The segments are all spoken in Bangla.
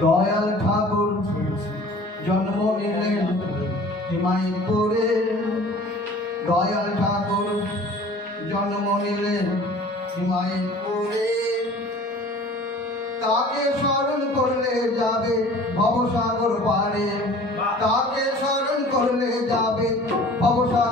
দয়াল ঠাকুর জন্ম নিলেন হিমায়তপুরে দয়াল ঠাকুর জন্ম নিলেন হিমায়তপুরে তাকে স্মরণ করলে যাবে ভবসাগর পারে? তাকে স্মরণ করলে যাবে ভবসাগর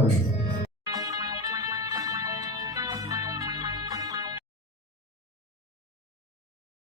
funcionando.